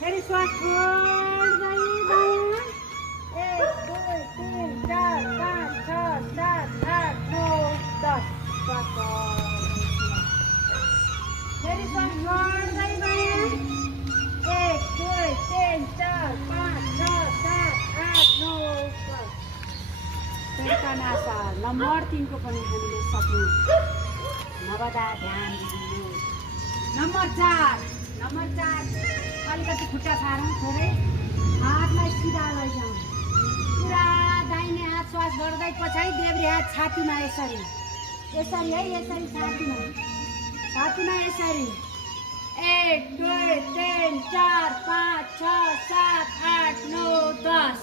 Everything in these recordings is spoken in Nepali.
फेरि श्वास छोड्दै जाउँ। 1 2 3 4 5 6 7 8 9 10 श्वास छोड्दै। फेरि श्वास छोड्दै जाउँ। 1 2 3 4 5 6 7 8 9 10। पेन्टानासा नम्बर 3 को पनि हामीले सक्यौँ। नवदा ध्यान दिनु। नम्बर 4 अलिकति खुट्टा छाडौँ थोरै। हातलाई सिधा लैजाउँ। पुरा दाहिने हात श्वास गर्दै पछाडि देब्रे हात छातीमा यसरी यसरी है यसरी छातीमा यसरी 1 2 3 4 5 6 7 8 9 10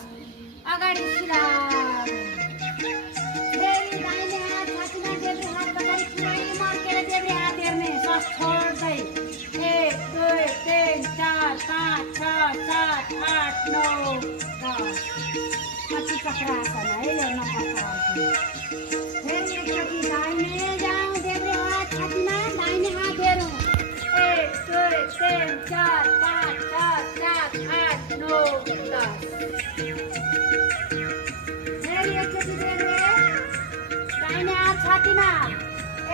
अगाडि सिधा। फेरि दाहिने हात छातीमा देब्रे हात पछाडि पुरै मर्केर देब्रे हात हेर्ने श्वास छोड्दै 1 2 3 4 5 6 7 8 9 10 पछि चक्रासन है यो नम्बर 4। फेरि एकचोटि दाहिने जाउँ देब्रे हात छातीमा दाहिने हात हेरौँ 1 2 3 4 5 6 7 8 9 10। फेरि एकचोटि देब्रे दाहिने हात छातीमा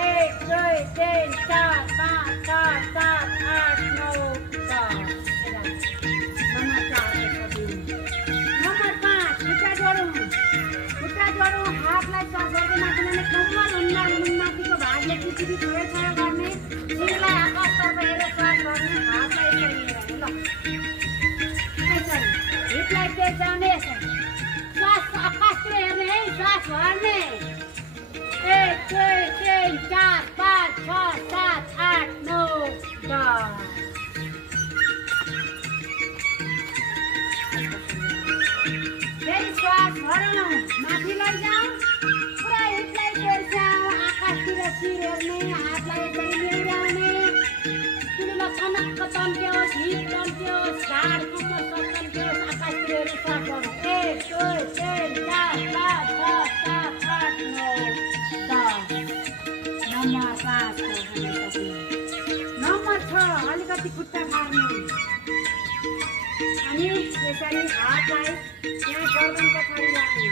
1 2 3 4 5 6 7 8 9 10। नम्बर 5 खुट्टा जोडौँ हातलाई श्वास गर्दै माथि लाने कम्मर माथिको भागले पृथ्वी छोडेछोडे गर्ने शिरलाई आकाशतर्फ हेरेर श्वास गर्ने हातलाई यसरी हेर्ने ल यसरी हिपलाई तेर्स्याउने यसरी श्वास आकाशतिर हेर्ने है श्वास भर्ने 1 2 3 4 5 6 7 8 9 10। फेरि श्वास भरौँ माथि लैजाउँ पुरा हिपलाई तेर्स्याउँ आकाशतिर शिर हेर्ने हातलाई यसरी निहुर्याउने तुलुलो कनक्क तन्क्योस् हिप तन्क्योस् ढाड कुकुर सब तन्क्योस् आकाशतिर हेरेर श्वास गरौँ 1 2 3 4 5 6 7 8 9 10। नम्बर 5 नम्बर 6 अलिकति खुट्टा फार्ने अनि यसरी हातलाई यहाँ गर्दन पछाडि लाने।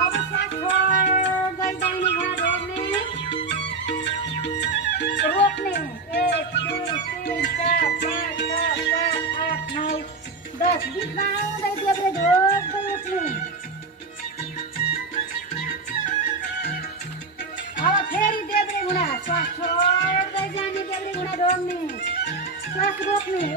अब श्वास छोड्दै दाहिने घुँडा रोक्ने 1 2 3 4 5 6 7 8 9 10 बिचमा आउँदै देब्रे ढोक्दै उठ्ने। अब फेरि देब्रे घुँडा श्वास छोड्दै जाने देब्रे घुँडा ढोक्ने श्वास रोक्ने।